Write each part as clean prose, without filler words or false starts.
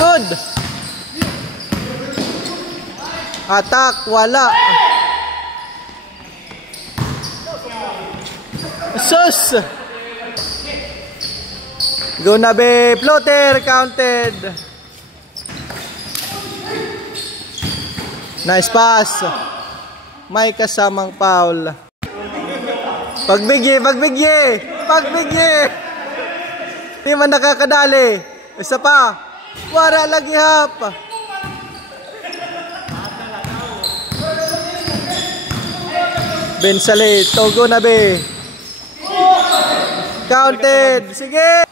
Good. Attack, wala. Sus. Go na be, floater, counted. Nice pass. May kasamang foul. Pagbigye. Hindi man nakakadali. Isa pa. Wala lagi hap. Bensale, Togo na be. Counted. Sige.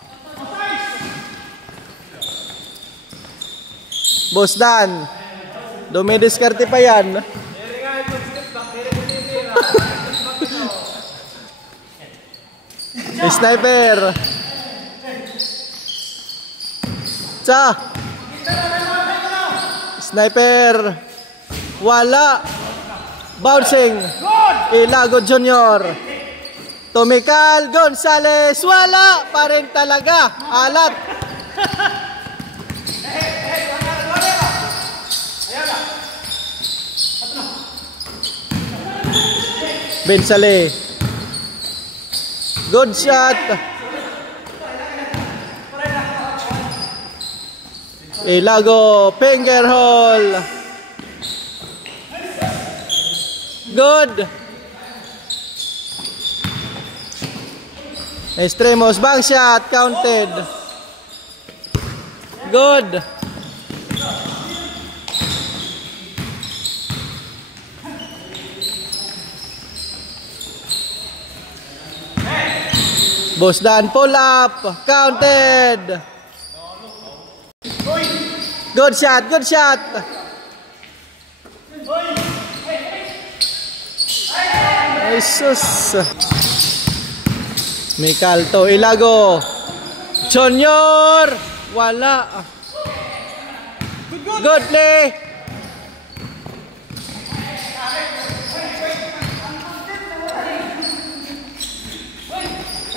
Boss Dan. Dumidiskarte pa yan. Sniper. Sniper. Wala. Bouncing. Ilago Junior. Tomical Gonzales. Wala pa rin talaga. Alat. Bensale. Good shot. Ilago finger hole. Good. Extremos bank shot counted. Good. Boss Dan pull up counted. Good shot, good shot. Jesus. Mikal to Ilago. Junior. Wala. Good play.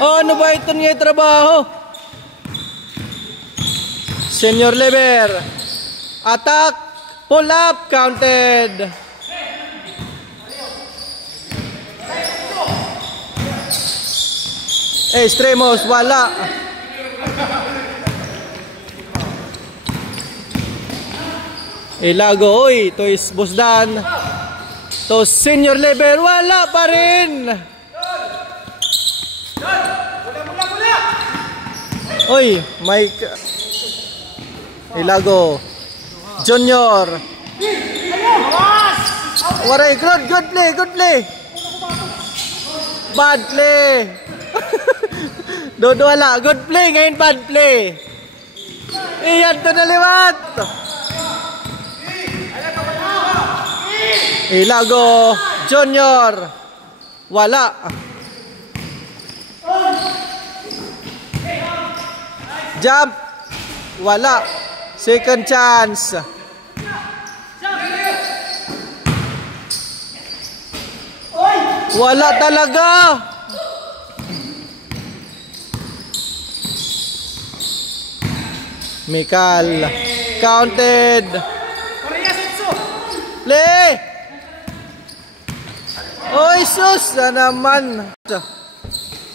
Oh, ano ba ito niya trabaho? Senior Lever. Attack. Pull up. Counted. Extremos. Wala. Ilago. Uy. Ito is Boss Dan. Ito Senior Lever. Wala pa rin. Uy. Mike. Ilago. Junior. Waray, good play. Bad play. Dodo wala, good play ngayon bad play. Iyan to na liwat. Ilago Junior. Wala. Jump. Wala. Second chance. Wala talaga. Mikal. Counted. Play. Oy sus na naman.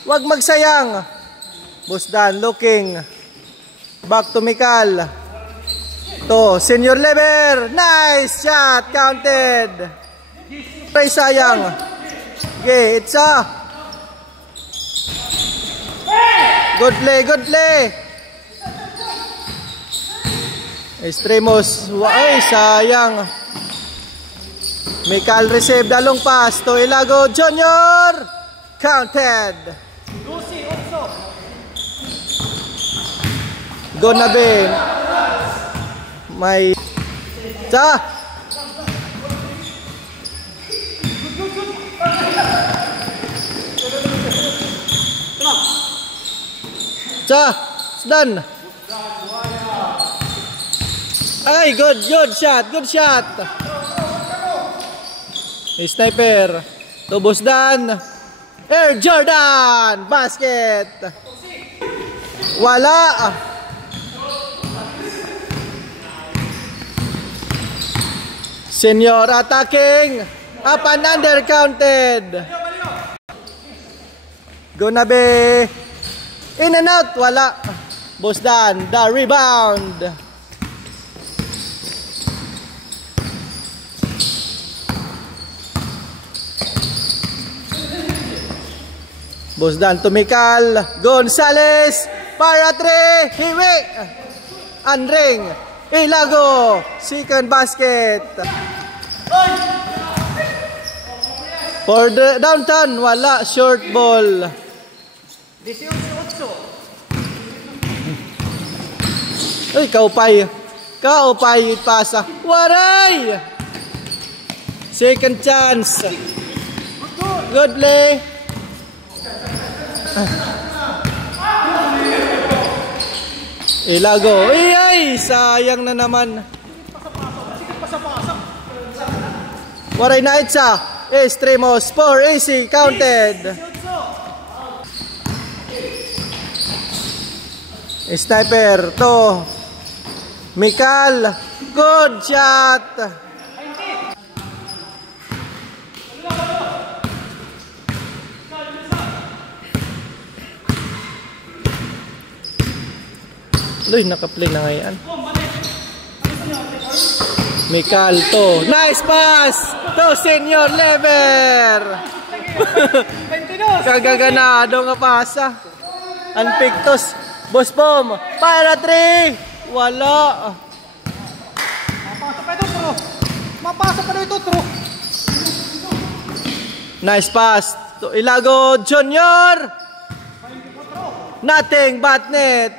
Wag magsayang. Boss Dan looking. Back to Mikal. To Senior Lever. Nice shot. Counted. Play sayang. Okay, it's a good play. Extremos. Ay, sayang. Mikal receive the long pass to Ilago Junior. Counted. Gonna be may done. Ay, good shot. Sniper. To Boss Dan. Air Jordan. Basket. Wala. Senior attacking. Up and under counted. Gonna be in and out. Wala. Bosdan, the rebound. Bosdan to Mikal Gonzales para 3. Hiwi. Anring. Ilago. Second basket. For the downtown, wala. Short ball. 18. Uy, kaupay. Kaupay pasa. Waray! Second chance. Good play. Ilago. Iyay! Sayang na naman. Waray na itsa. Extremos. 4 AC. Counted. Sniper to Mikal. Good shot. Uy, naka-play na ngayon. Mikal to. Nice pass to Senior Lever. Kagaganado nga pasa. Unpictos. Boss Bom, para 3. Wala. Mapasa pa ito, bro. Nice pass to Ilago Junior. Nothing but net.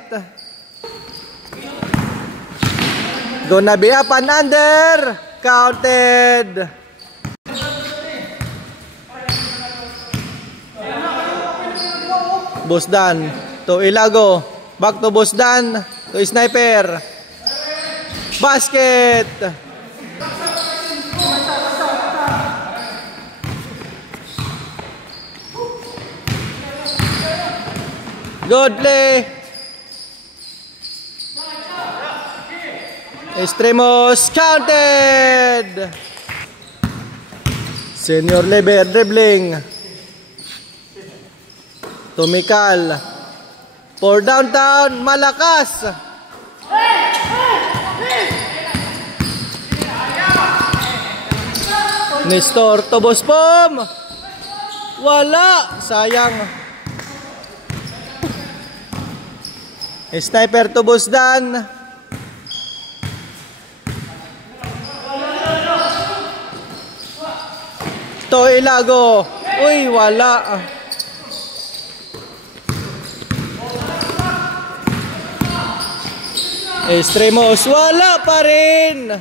Gonna be up and under. Counted. Bosdan to Ilago. Back to Bosdan. To Sniper. Basket. Good play. Extremos counted. Senior Lever dribbling. To Mikal. For downtown, malakas. Nestor to Boss Bom. Wala. Sayang. Sniper to Bosdan. To Ilago. Uy, wala. Extremos, wala pa rin.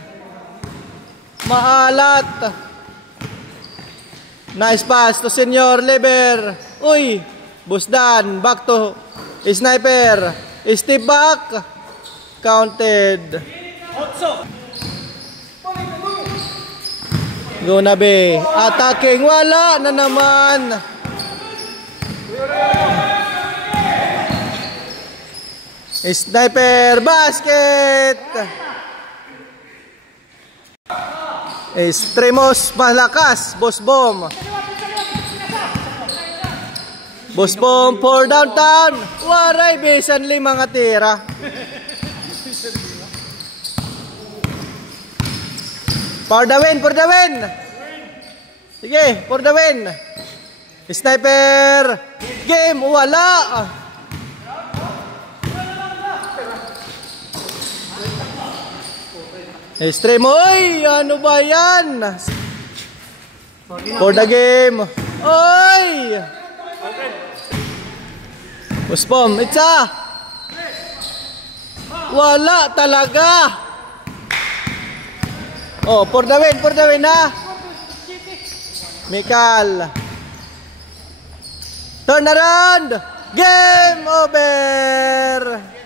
Maalat. Nice pass to Senior Lever. Uy, Bosdan, back to Sniper. Step back. Counted. Gonna be attacking. Wala na naman. Sniper basket. Extremos malakas. Boss Bom. Boss Bom for downtown. Waray besan 5 nga tira. For the win, for the win. Sige, for the win. Sniper. Game, wala. Extremo, oy, ano ba yan? For the game. Oy! Buspom, itsa! Wala talaga! Oh, for the win ha! Mikal. Turn around! Game over!